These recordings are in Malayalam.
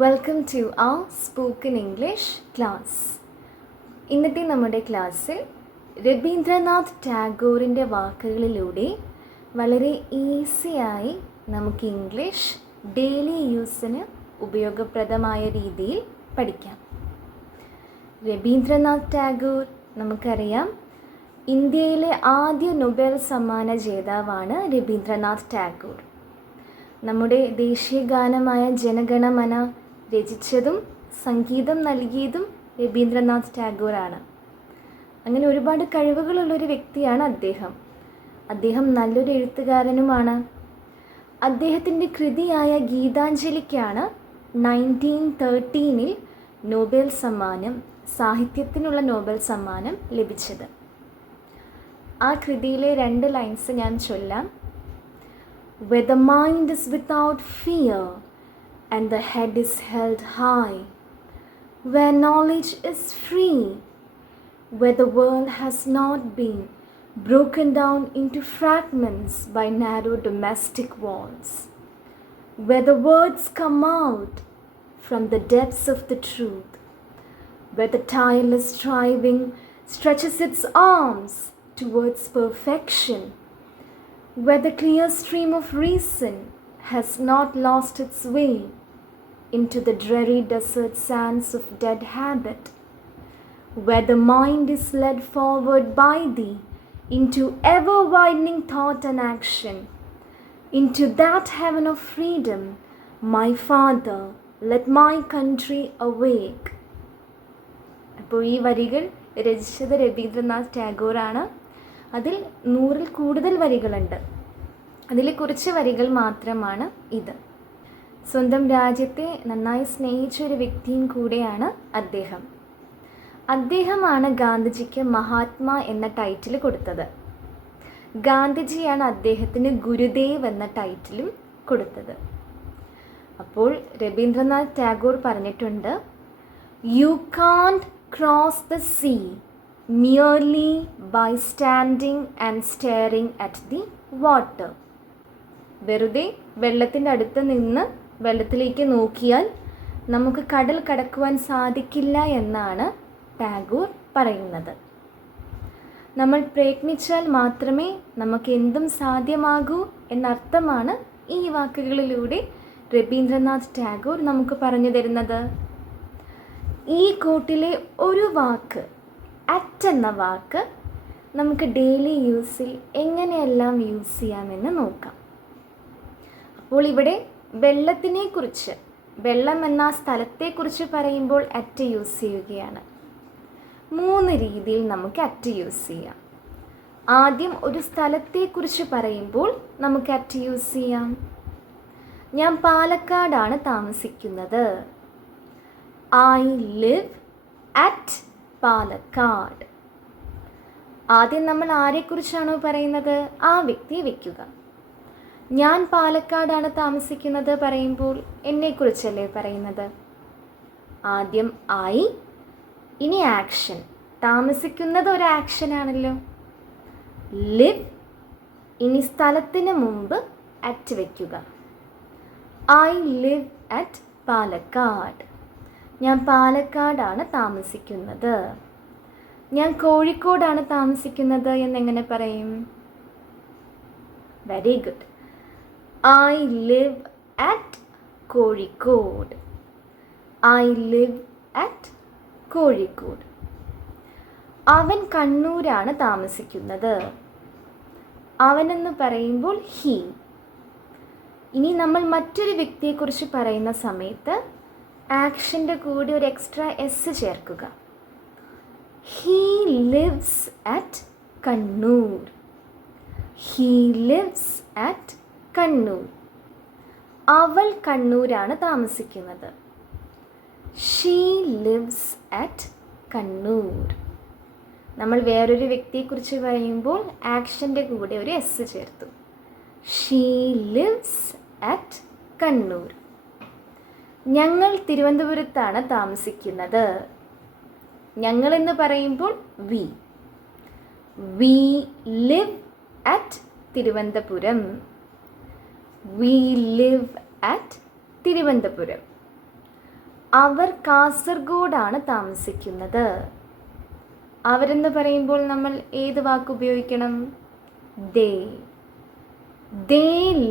Welcome to our spoken English class. ഇന്നത്തെ നമ്മുടെ ക്ലാസ്സിൽ രവീന്ദ്രനാഥ് ടാഗോറിൻ്റെ വാക്കുകളിലൂടെ വളരെ ഈസിയായി നമുക്ക് ഇംഗ്ലീഷ് ഡെയിലി യൂസിന് ഉപയോഗപ്രദമായ രീതിയിൽ പഠിക്കാം. രവീന്ദ്രനാഥ് ടാഗോർ നമുക്കറിയാം, ഇന്ത്യയിലെ ആദ്യ നൊബേൽ സമ്മാന ജേതാവാണ് രവീന്ദ്രനാഥ് ടാഗോർ. നമ്മുടെ ദേശീയ ഗാനമായ ജനഗണമന രചിച്ചതും സംഗീതം നൽകിയതും രവീന്ദ്രനാഥ് ടാഗോറാണ്. അങ്ങനെ ഒരുപാട് കഴിവുകളുള്ളൊരു വ്യക്തിയാണ് അദ്ദേഹം നല്ലൊരു എഴുത്തുകാരനുമാണ്. അദ്ദേഹത്തിൻ്റെ കൃതിയായ ഗീതാഞ്ജലിക്കാണ് 1913 നോബൽ സമ്മാനം, സാഹിത്യത്തിനുള്ള നോബൽ സമ്മാനം ലഭിച്ചത്. ആ കൃതിയിലെ 2 ലൈൻസ് ഞാൻ ചൊല്ലാം. Where the mind is without fear and the head is held high, where knowledge is free, where the world has not been broken down into fragments by narrow domestic walls, where the words come out from the depths of the truth, where the tireless striving stretches its arms towards perfection, where the clear stream of reason has not lost its way into the dreary desert sands of dead habit, where the mind is led forward by thee into ever-widening thought and action, into that heaven of freedom, my Father, let my country awake. അപ്പോൾ ഈ വരികൾ രചിച്ചത് രവീന്ദ്രനാഥ് ടാഗോറാണ്. അതിൽ 100-ൽ കൂടുതൽ വരികളുണ്ട്. അതിൽ കുറച്ച് വരികൾ മാത്രമാണ് ഇത്. സ്വന്തം രാജ്യത്തെ നന്നായി സ്നേഹിച്ച ഒരു വ്യക്തിയും കൂടെയാണ് അദ്ദേഹമാണ് ഗാന്ധിജിക്ക് മഹാത്മാ എന്ന ടൈറ്റിൽ കൊടുത്തത്. ഗാന്ധിജിയാണ് അദ്ദേഹത്തിന് ഗുരുദേവ് എന്ന ടൈറ്റിലും കൊടുത്തത്. അപ്പോൾ രവീന്ദ്രനാഥ് ടാഗോർ പറഞ്ഞിട്ടുണ്ട്, U can't cross the sea merely by standing and staring at the water. വെറുതെ വെള്ളത്തിൻ്റെ അടുത്ത് നിന്ന് വെള്ളത്തിലേക്ക് നോക്കിയാൽ നമുക്ക് കടൽ കടക്കുവാൻ സാധിക്കില്ല എന്നാണ് ടാഗോർ പറയുന്നത്. നമ്മൾ പ്രയത്നിച്ചാൽ മാത്രമേ നമുക്ക് എന്തും സാധ്യമാകൂ എന്നർത്ഥമാണ് ഈ വാക്കുകളിലൂടെ രവീന്ദ്രനാഥ് ടാഗോർ നമുക്ക് പറഞ്ഞു തരുന്നത്. ഈ കോട്ടിലെ ഒരു വാക്ക്, അറ്റ് എന്ന വാക്ക്, നമുക്ക് ഡെയിലി യൂസിൽ എങ്ങനെയെല്ലാം യൂസ് ചെയ്യാമെന്ന് നോക്കാം. അപ്പോൾ ഇവിടെ വെള്ളത്തിനെക്കുറിച്ച്, വെള്ളം എന്ന സ്ഥലത്തെക്കുറിച്ച് പറയുമ്പോൾ അറ്റ് യൂസ് ചെയ്യുകയാണ്. 3 രീതിയിൽ നമുക്ക് അറ്റ് യൂസ് ചെയ്യാം. ആദ്യം ഒരു സ്ഥലത്തെക്കുറിച്ച് പറയുമ്പോൾ നമുക്ക് അറ്റ് യൂസ് ചെയ്യാം. ഞാൻ പാലക്കാടാണ് താമസിക്കുന്നത്. I live at Palakkad. ആദ്യം നമ്മൾ ആരെക്കുറിച്ചാണോ പറയുന്നത് ആ വ്യക്തിയെ വയ്ക്കുക. ഞാൻ പാലക്കാടാണ് താമസിക്കുന്നത് പറയുമ്പോൾ എന്നെക്കുറിച്ചല്ലേ പറയുന്നത്. ആദ്യം ഐ, ഇനി ആക്ഷൻ. താമസിക്കുന്നത് ഒരു ആക്ഷനാണല്ലോ. ലിവ്, ഇനി സ്ഥലത്തിന് മുമ്പ് അറ്റ് വയ്ക്കുക. I live at Palakkad. ഞാൻ പാലക്കാടാണ് താമസിക്കുന്നത്. ഞാൻ കോഴിക്കോടാണ് താമസിക്കുന്നത് എന്നെങ്ങനെ പറയും? Very good. I live at Kozhikode. I live at Kozhikode. അവൻ കണ്ണൂരാണ് താമസിക്കുന്നത്. അവനെന്ന് പറയുമ്പോൾ ഹീ. ഇനി നമ്മൾ മറ്റൊരു വ്യക്തിയെക്കുറിച്ച് പറയുന്ന സമയത്ത് ആക്ഷൻ്റെ കൂടെ ഒരു എക്സ്ട്രാ എസ് ചേർക്കുക. He lives at Kannur. He lives at Kannur. അവൾ കണ്ണൂരാണ് താമസിക്കുന്നത്. She lives at Kannur. നമ്മൾ വേറൊരു വ്യക്തിയെക്കുറിച്ച് പറയുമ്പോൾ ആക്ഷൻ്റെ കൂടെ ഒരു എസ് ചേർത്തു. She lives at Kannur. ഞങ്ങൾ തിരുവനന്തപുരത്താണ് താമസിക്കുന്നത്. ഞങ്ങളെന്ന് പറയുമ്പോൾ we. We live at Thiruvananthapuram. We live at Thiruvananthapuram. അവർ കാസർഗോഡാണ് താമസിക്കുന്നത്. അവരെന്ന് പറയുമ്പോൾ നമ്മൾ ഏത് വാക്ക് ഉപയോഗിക്കണം? They. They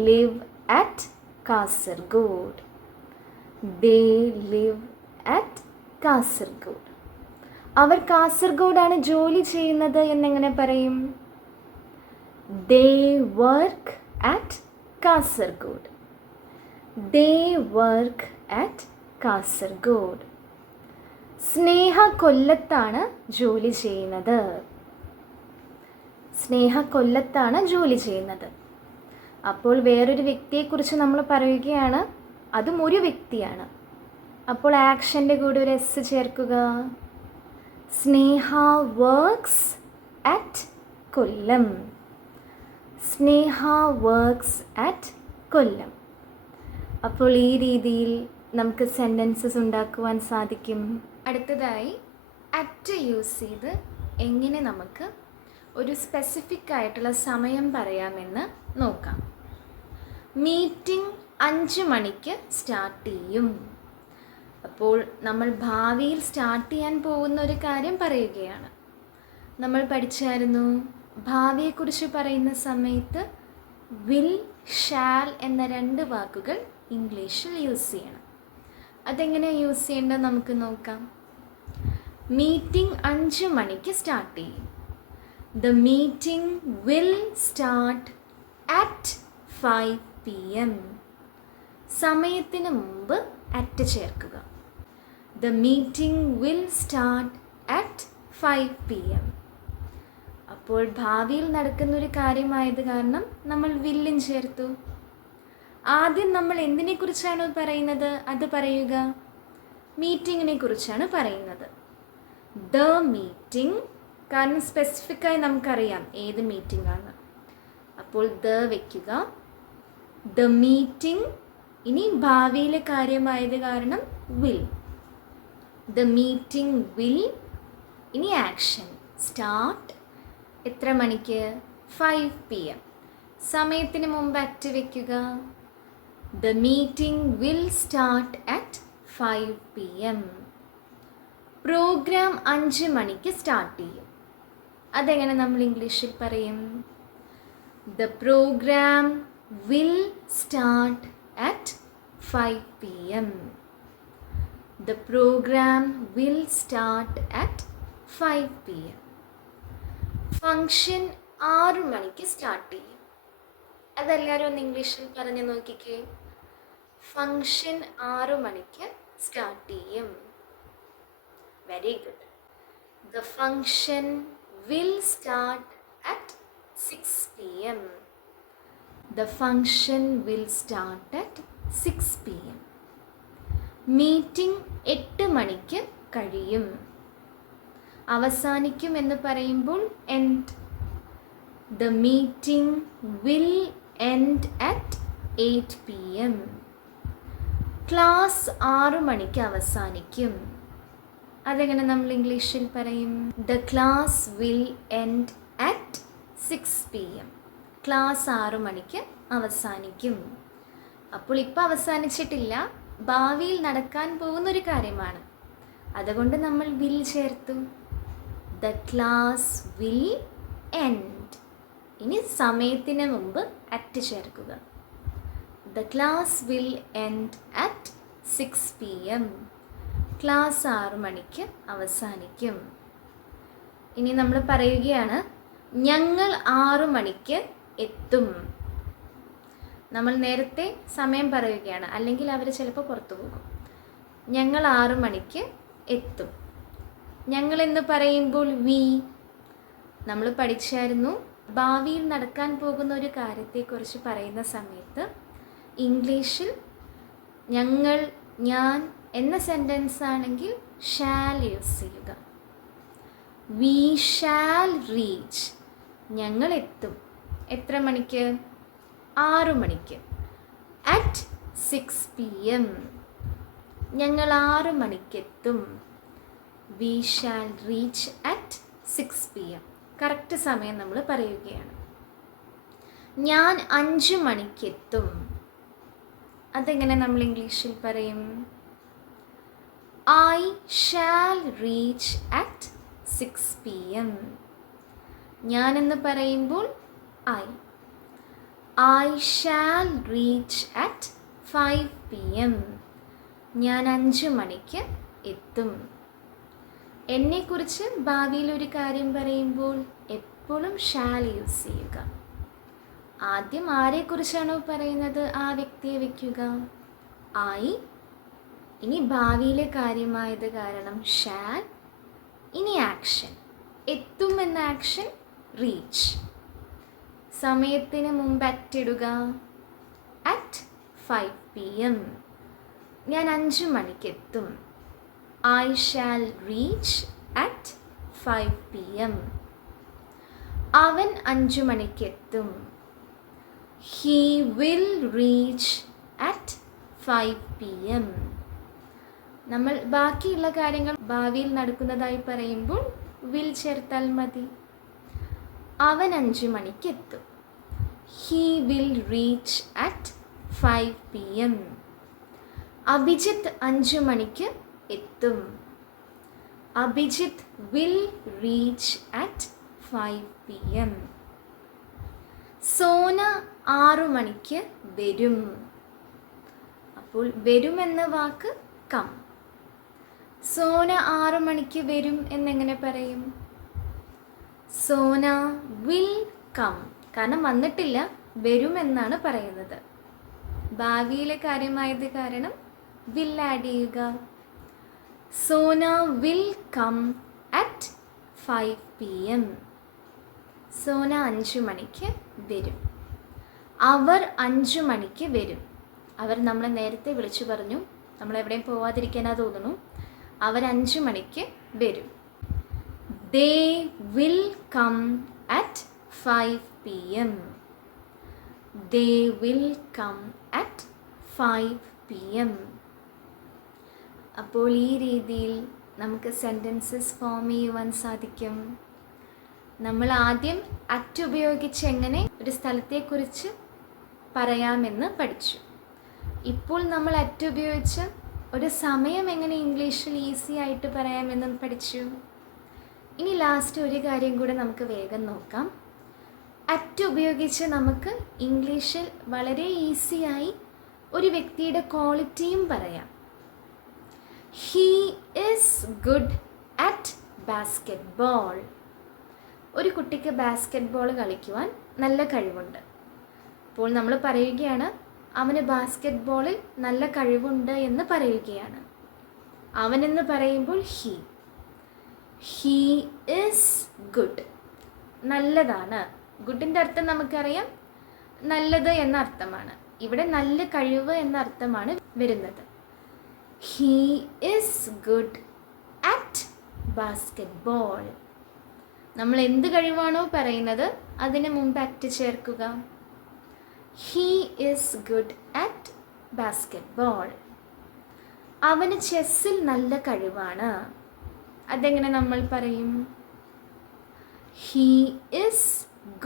live at Kasaragod. They live at Kasaragod. അവർ കാസർഗോഡാണ് ജോലി ചെയ്യുന്നത് എന്നെങ്ങനെ പറയും? They work at Kasaragod. They work at Kasaragod. Sneha കൊല്ലത്താണ് ജോലി ചെയ്യുന്നത്. സ്നേഹ കൊല്ലത്താണ് ജോലി ചെയ്യുന്നത്. അപ്പോൾ വേറൊരു വ്യക്തിയെക്കുറിച്ച് നമ്മൾ പറയുകയാണ്, അതും ഒരു വ്യക്തിയാണ്. അപ്പോൾ ആക്ഷൻ്റെ കൂടെ ഒരു എസ് ചേർക്കുക. Sneha works at Kollam. Sneha works at Kollam. അപ്പോൾ ഈ രീതിയിൽ നമുക്ക് സെൻറ്റൻസസ് ഉണ്ടാക്കുവാൻ സാധിക്കും. അടുത്തതായി അറ്റ് യൂസ് ചെയ്ത് എങ്ങനെ നമുക്ക് ഒരു സ്പെസിഫിക് ആയിട്ടുള്ള സമയം പറയാമെന്ന് നോക്കാം. മീറ്റിംഗ് 5 മണിക്ക് സ്റ്റാർട്ട് ചെയ്യും. അപ്പോൾ നമ്മൾ ഭാവിയിൽ സ്റ്റാർട്ട് ചെയ്യാൻ പോകുന്ന ഒരു കാര്യം പറയുകയാണ്. നമ്മൾ പഠിച്ചായിരുന്നു, ഭാവിയെക്കുറിച്ച് പറയുന്ന സമയത്ത് വിൽ, ഷാൽ എന്ന 2 വാക്കുകൾ ഇംഗ്ലീഷിൽ യൂസ് ചെയ്യണം. അതെങ്ങനെയാണ് യൂസ് ചെയ്യേണ്ടത് നമുക്ക് നോക്കാം. മീറ്റിംഗ് 5 മണിക്ക് സ്റ്റാർട്ട് ചെയ്യും. The meeting will start at 5 PM. സമയത്തിന് മുമ്പ് അറ്റ് ചേർക്കുക. The meeting will start at 5 PM. അപ്പോൾ ഭാവിയിൽ നടക്കുന്നൊരു കാര്യമായത് കാരണം നമ്മൾ വില്ലും ചേർത്തു. ആദ്യം നമ്മൾ എന്തിനെക്കുറിച്ചാണ് പറയുന്നത്? അത് പറയുക. മീറ്റിങ്ങിനെ കുറിച്ചാണ് പറയുന്നത്. ദ മീറ്റിംഗ്, കാരണം സ്പെസിഫിക്കായി നമുക്കറിയാം ഏത് മീറ്റിംഗ് ആണ്. അപ്പോൾ ദ വയ്ക്കുക. ദ മീറ്റിംഗ്, ഇനി ഭാവിയിലെ കാര്യമായത് കാരണം വിൽ. ദ മീറ്റിംഗ് വിൽ, ഇനി ആക്ഷൻ സ്റ്റാർട്ട് എത്ര മണിക്ക്? 5 PM. സമയത്തിന് മുമ്പ് അറ്റ് വയ്ക്കുക. The meeting will start at 5 PM. Programme 5 മണിക്ക് സ്റ്റാർട്ട് ചെയ്യും. അതെങ്ങനെ നമ്മൾ ഇംഗ്ലീഷിൽ പറയും? The program will start at 5 PM. The program will start at 5 PM. Function 6 മണിക്ക് സ്റ്റാർട്ട് ചെയ്യും. അതെല്ലാവരും ഒന്ന് ഇംഗ്ലീഷിൽ പറഞ്ഞു നോക്കിക്കേ. ഫംഗ്ഷൻ 6 മണിക്ക് സ്റ്റാർട്ട് ചെയ്യും. Very good. The function will start at 6 PM. The function will start at 6 PM. Meeting 8 മണിക്ക് കഴിയും. അവസാനിക്കും എന്ന് പറയുമ്പോൾ end. The meeting will end at 8 PM. Class 6 മണിക്ക് അവസാനിക്കും. അതെങ്ങനെ നമ്മൾ ഇംഗ്ലീഷിൽ പറയും? The class will end at 6 PM. Class 6 മണിക്ക് അവസാനിക്കും. അപ്പോൾ ഇപ്പോൾ അവസാനിച്ചിട്ടില്ല, ഭാവിയിൽ നടക്കാൻ പോകുന്നൊരു കാര്യമാണ്. അതുകൊണ്ട് നമ്മൾ വിൽ ചേർത്തു. The class will end. ഇനി സമയത്തിന് മുമ്പ് അറ്റ് ചേർക്കുക. The class will end at 6 PM. Class 6 മണിക്ക് അവസാനിക്കും. ഇനി നമ്മൾ പറയുകയാണ്, ഞങ്ങൾ 6 മണിക്ക് എത്തും. നമ്മൾ നേരത്തെ സമയം പറയുകയാണ്, അല്ലെങ്കിൽ അവർ ചിലപ്പോൾ പുറത്തു പോകും. ഞങ്ങൾ 6 മണിക്ക് എത്തും. ഞങ്ങൾ എന്ന് പറയുമ്പോൾ വി. നമ്മൾ പഠിച്ചായിരുന്നു, ഭാവിയിൽ നടക്കാൻ പോകുന്ന ഒരു കാര്യത്തെക്കുറിച്ച് പറയുന്ന സമയത്ത് ഇംഗ്ലീഷിൽ ഞങ്ങൾ, ഞാൻ എന്ന സെൻറ്റൻസ് ആണെങ്കിൽ ഷാൽ യൂസ് ചെയ്യുക. We shall reach. ഞങ്ങൾ എത്തും. എത്ര മണിക്ക്? 6 മണിക്ക്. At 6 PM. ഞങ്ങൾ 6 മണിക്കെത്തും. We shall reach at 6 PM. Correct സമയം നമ്മൾ പറയുകയാണ്. ഞാൻ 5 മണിക്കെത്തും. അതെങ്ങനെ നമ്മൾ ഇംഗ്ലീഷിൽ പറയും? I shall reach at 6 p.m. ഞാനെന്ന് പറയുമ്പോൾ I shall reach at 5 p.m. ഞാൻ 5 മണിക്ക് എത്തും. എന്നെക്കുറിച്ച് ഭാവിയിൽ ഒരു കാര്യം പറയുമ്പോൾ എപ്പോഴും ഷാൽ യൂസ് ചെയ്യുക. ആദ്യം ആരെക്കുറിച്ചാണോ പറയുന്നത് ആ വ്യക്തിയെ വയ്ക്കുക I. ഇനി ഭാവിയിലെ കാര്യമായത് കാരണം ഷാൽ. ഇനി ആക്ഷൻ, എത്തും എന്ന ആക്ഷൻ റീച്ച്. സമയത്തിന് മുമ്പ് അറ്റിടുക at 5 p.m. ഞാൻ 5 മണിക്ക് എത്തും. I shall reach at 5 p.m. അവൻ 5 മണിക്ക് എത്തും. He will reach at 5 p.m. നമ്മൾ ബാക്കിയുള്ള കാര്യങ്ങൾ ഭാവിയിൽ നടക്കുന്നതായി പറയുമ്പോൾ വിൽ ചേർത്താൽ മതി. അവൻ 5 മണിക്ക് എത്തും. He will reach at 5 p.m. Abhijith 5 മണിക്ക് എത്തും. Abhijith will reach at 5 p.m. Sona 6 മണിക്ക് വരും. അപ്പോൾ വരും എന്ന വാക്ക് കം. സോന 6 മണിക്ക് വരും എന്നെങ്ങനെ പറയും? Sona will come. കാരണം വന്നിട്ടില്ല, വരും എന്നാണ് പറയുന്നത്. ഭാവിയിലെ കാര്യമായത് കാരണം വിൽ ആഡ് ചെയ്യുക. Sona will come at 5 p.m. Sona 5 മണിക്ക് വരും. അവർ 5 മണിക്ക് വരും. അവർ നമ്മളെ നേരത്തെ വിളിച്ചു പറഞ്ഞു, നമ്മളെവിടെയും പോവാതിരിക്കാനാ തോന്നുന്നു. അവർ 5 മണിക്ക് വരും. They will come at 5 p.m. They will come at 5 p.m. അപ്പോൾ ഈ രീതിയിൽ നമുക്ക് സെൻറ്റൻസസ് ഫോം ചെയ്യുവാൻ സാധിക്കും. നമ്മൾ ആദ്യം അറ്റ് ഉപയോഗിച്ച് എങ്ങനെ ഒരു സ്ഥലത്തെക്കുറിച്ച് പറയാമെന്ന് പഠിച്ചു. ഇപ്പോൾ നമ്മൾ അറ്റ് ഉപയോഗിച്ച് ഒരു സമയം എങ്ങനെ ഇംഗ്ലീഷിൽ ഈസി ആയിട്ട് പറയാമെന്ന് പഠിച്ചു. ഇനി ലാസ്റ്റ് ഒരു കാര്യം കൂടെ നമുക്ക് വേഗം നോക്കാം. അറ്റ് ഉപയോഗിച്ച് നമുക്ക് ഇംഗ്ലീഷിൽ വളരെ ഈസിയായി ഒരു വ്യക്തിയുടെ ക്വാളിറ്റിയും പറയാം. He is good at basketball. ഒരു കുട്ടിക്ക് ബാസ്കറ്റ്ബോൾ കളിക്കുവാൻ നല്ല കഴിവുണ്ട്. അപ്പോൾ നമ്മൾ പറയുകയാണ് അവന് ബാസ്കറ്റ്ബോളിൽ നല്ല കഴിവുണ്ട് എന്ന് പറയുകയാണ്. അവനെന്ന് പറയുമ്പോൾ ഹീ ഈസ് ഗുഡ്. നല്ലതാണ്. ഗുഡിൻ്റെ അർത്ഥം നമുക്കറിയാം, നല്ലത് എന്ന അർത്ഥമാണ്. ഇവിടെ നല്ല കഴിവ് എന്ന അർത്ഥമാണ് വരുന്നത്. He is good at basketball. നമ്മൾ എന്ത് കഴിവാണോ പറയുന്നത് അതിന് മുമ്പ് അറ്റ് ചേർക്കുക. He is good at basketball. അവന് ചെസ്സിൽ നല്ല കഴിവാണ്. അതെങ്ങനെ നമ്മൾ പറയും? He is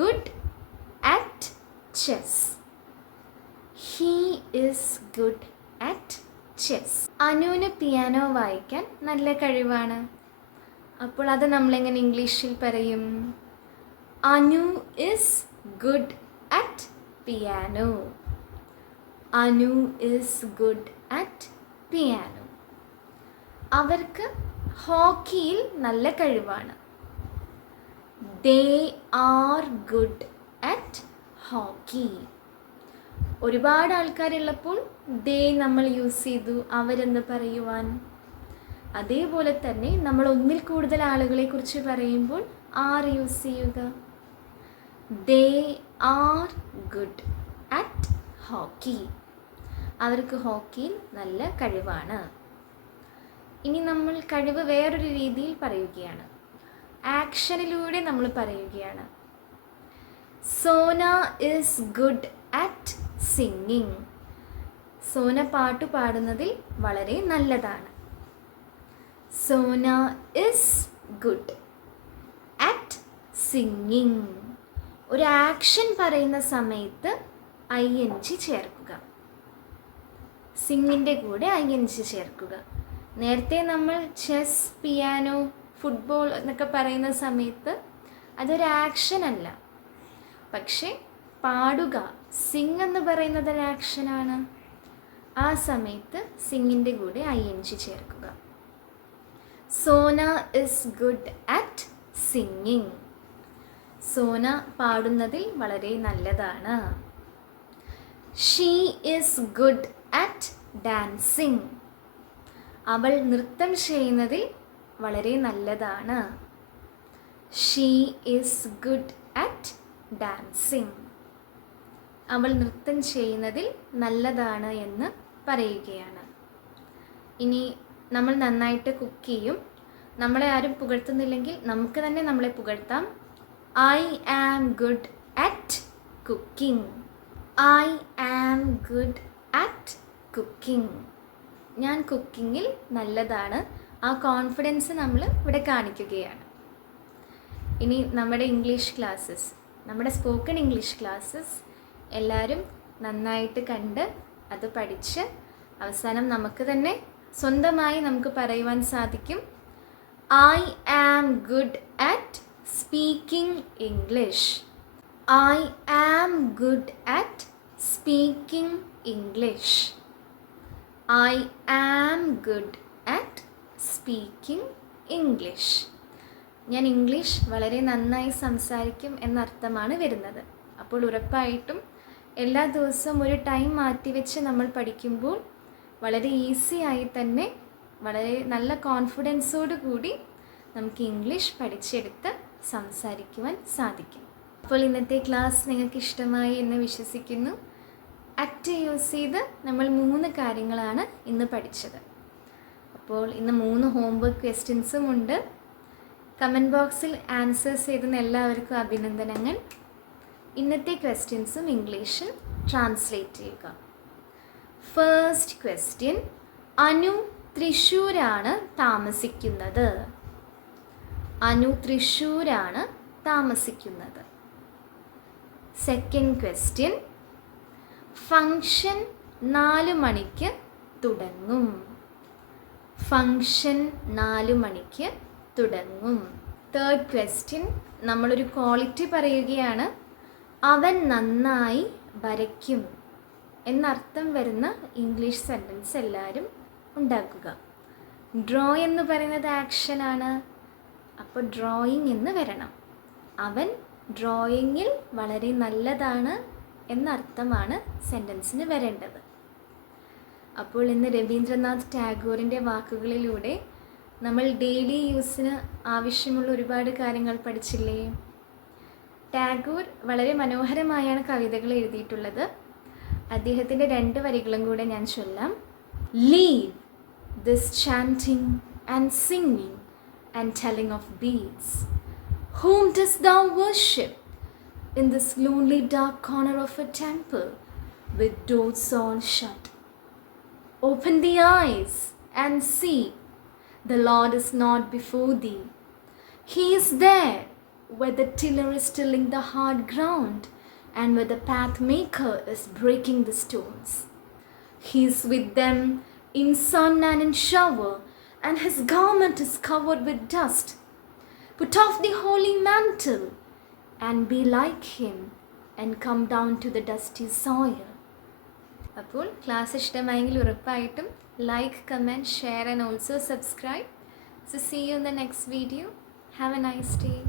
good at chess. He is good at chess. അനുവിന് പിയാനോ വായിക്കാൻ നല്ല കഴിവാണ്. അപ്പോൾ അത് നമ്മളെങ്ങനെ ഇംഗ്ലീഷിൽ പറയും? Anu is good at piano. Anu is good at piano. അവർക്ക് ഹോക്കിയിൽ നല്ല കഴിവാണ്. They are good at hockey. ഒരുപാട് ആൾക്കാരുള്ളപ്പോൾ ദേ നമ്മൾ യൂസ് ചെയ്തു അവരെന്ന് പറയുവാൻ. അതേപോലെ തന്നെ നമ്മൾ ഒന്നിൽ കൂടുതൽ ആളുകളെ കുറിച്ച് പറയുമ്പോൾ ആർ യൂസ് ചെയ്യുക. ദേ ആർ ഗുഡ് അറ്റ് ഹോക്കി. അവർക്ക് ഹോക്കിയിൽ നല്ല കഴിവാണ്. ഇനി നമ്മൾ കഴിവ് വേറൊരു രീതിയിൽ പറയുകയാണ്. ആക്ഷനിലൂടെ നമ്മൾ പറയുകയാണ്. Sona is good at singing. Sona പാട്ട് പാടുന്നതിൽ വളരെ നല്ലതാണ്. Sona is good at singing. ഒരു ആക്ഷൻ പറയുന്ന സമയത്ത് ING ചേർക്കുക. സിംഗിൻ്റെ കൂടെ ING ചേർക്കുക. നേരത്തെ നമ്മൾ ചെസ്, പിയാനോ, ഫുട്ബോൾ എന്നൊക്കെ പറയുന്ന സമയത്ത് അതൊരു ആക്ഷൻ അല്ല. പക്ഷേ പാടുക, സിങ് എന്ന് പറയുന്നത് ഒരു ആക്ഷനാണ്. ആ സമയത്ത് സിങ്ങിൻ്റെ കൂടെ ING ചേർക്കുക. Sona is good at singing. Sona പാടുന്നതിൽ വളരെ നല്ലതാണ്. She is good at dancing. അവൾ നൃത്തം ചെയ്യുന്നതിൽ വളരെ നല്ലതാണ്. She is good at dancing. അവൾ നൃത്തം ചെയ്യുന്നതിൽ നല്ലതാണ് എന്ന് പറയുകയാണ്. ഇനി നമ്മൾ നന്നായിട്ട് കുക്ക് ചെയ്യും. നമ്മളെ ആരും പുകഴ്ത്തുന്നില്ലെങ്കിൽ നമുക്ക് തന്നെ നമ്മളെ പുകഴ്ത്താം. I am good at cooking. I am good at cooking. ഞാൻ കുക്കിങ്ങിൽ നല്ലതാണ്. ആ കോൺഫിഡൻസ് നമ്മൾ ഇവിടെ കാണിക്കുകയാണ്. ഇനി നമ്മുടെ ഇംഗ്ലീഷ് ക്ലാസ്സസ്, നമ്മുടെ സ്പോക്കൺ ഇംഗ്ലീഷ് ക്ലാസ്സസ് എല്ലാവരും നന്നായിട്ട് കണ്ട് അത് പഠിച്ച് അവസാനം നമുക്ക് തന്നെ സ്വന്തമായി നമുക്ക് പറയുവാൻ സാധിക്കും, I am good at speaking English. I am good at speaking English. I am good at speaking English. ഞാൻ ഇംഗ്ലീഷ് വളരെ നന്നായി സംസാരിക്കും എന്നർത്ഥമാണ് വരുന്നത്. അപ്പോൾ ഉറപ്പായിട്ടും എല്ലാ ദിവസവും ഒരു ടൈം മാറ്റിവെച്ച് നമ്മൾ പഠിക്കുമ്പോൾ വളരെ ഈസി ആയി തന്നെ വളരെ നല്ല കോൺഫിഡൻസോടു കൂടി നമുക്ക് ഇംഗ്ലീഷ് പഠിച്ചെടുത്ത് സംസാരിക്കുവാൻ സാധിക്കും. അപ്പോൾ ഇന്നത്തെ ക്ലാസ് നിങ്ങൾക്ക് ഇഷ്ടമായി എന്ന് വിശ്വസിക്കുന്നു. അറ്റ് യൂസ് ചെയ്ത് നമ്മൾ 3 കാര്യങ്ങളാണ് ഇന്ന് പഠിച്ചത്. അപ്പോൾ ഇന്ന് 3 ഹോംവർക്ക് ക്വസ്റ്റ്യൻസും ഉണ്ട്. കമൻറ്റ് ബോക്സിൽ ആൻസേഴ്സ് ചെയ്തുന്ന എല്ലാവർക്കും അഭിനന്ദനങ്ങൾ. ഇന്നത്തെ ക്വസ്റ്റ്യൻസും ഇംഗ്ലീഷിൽ ട്രാൻസ്ലേറ്റ് ചെയ്യുക. ഫസ്റ്റ് ക്വസ്റ്റ്യൻ, അനു തൃശ്ശൂരാണ് താമസിക്കുന്നത്. അനു തൃശ്ശൂരാണ് താമസിക്കുന്നത്. സെക്കൻഡ് ക്വസ്റ്റ്യൻ, ഫംഗ്ഷൻ 4 മണിക്ക് തുടങ്ങും. ഫംഗ്ഷൻ 4 മണിക്ക് തുടങ്ങും. തേർഡ് ക്വസ്റ്റ്യൻ, നമ്മളൊരു ക്വാളിറ്റി പറയുകയാണ്. അവൻ നന്നായി വരയ്ക്കും എന്നർത്ഥം വരുന്ന ഇംഗ്ലീഷ് സെൻറ്റൻസ് എല്ലാവരും ഉണ്ടാക്കുക. ഡ്രോ എന്ന് പറയുന്നത് ആക്ഷനാണ്. അപ്പോൾ ഡ്രോയിങ് എന്ന് വരണം. അവൻ ഡ്രോയിങ്ങിൽ വളരെ നല്ലതാണ് എന്നർത്ഥമാണ് സെൻറ്റൻസിന് വരേണ്ടത്. അപ്പോൾ ഇന്ന് രവീന്ദ്രനാഥ് ടാഗോറിൻ്റെ വാക്കുകളിലൂടെ നമ്മൾ ഡെയിലി യൂസിന് ആവശ്യമുള്ള ഒരുപാട് കാര്യങ്ങൾ പഠിച്ചില്ലേ? ടാഗോർ വളരെ മനോഹരമായാണ് കവിതകൾ എഴുതിയിട്ടുള്ളത്. അദ്ദേഹത്തിൻ്റെ 2 വരികളും കൂടെ ഞാൻ ചൊല്ലാം. Leave this chanting and singing and telling of beads. Whom dost thou worship in this lonely dark corner of a temple with doors all shut? Open the eyes and see, the Lord is not before thee. He is there where the tiller is tilling the hard ground and where the path maker is breaking the stones. He is with them in sun and in shower, and his garment is covered with dust. Put off the holy mantle and be like him and come down to the dusty soil. അപ്പോൾ ക്ലാസ് ഇഷ്ടമായെങ്കിൽ ഉറപ്പായിട്ടും like, comment, share and also subscribe. So see you in the next video. Have a nice day.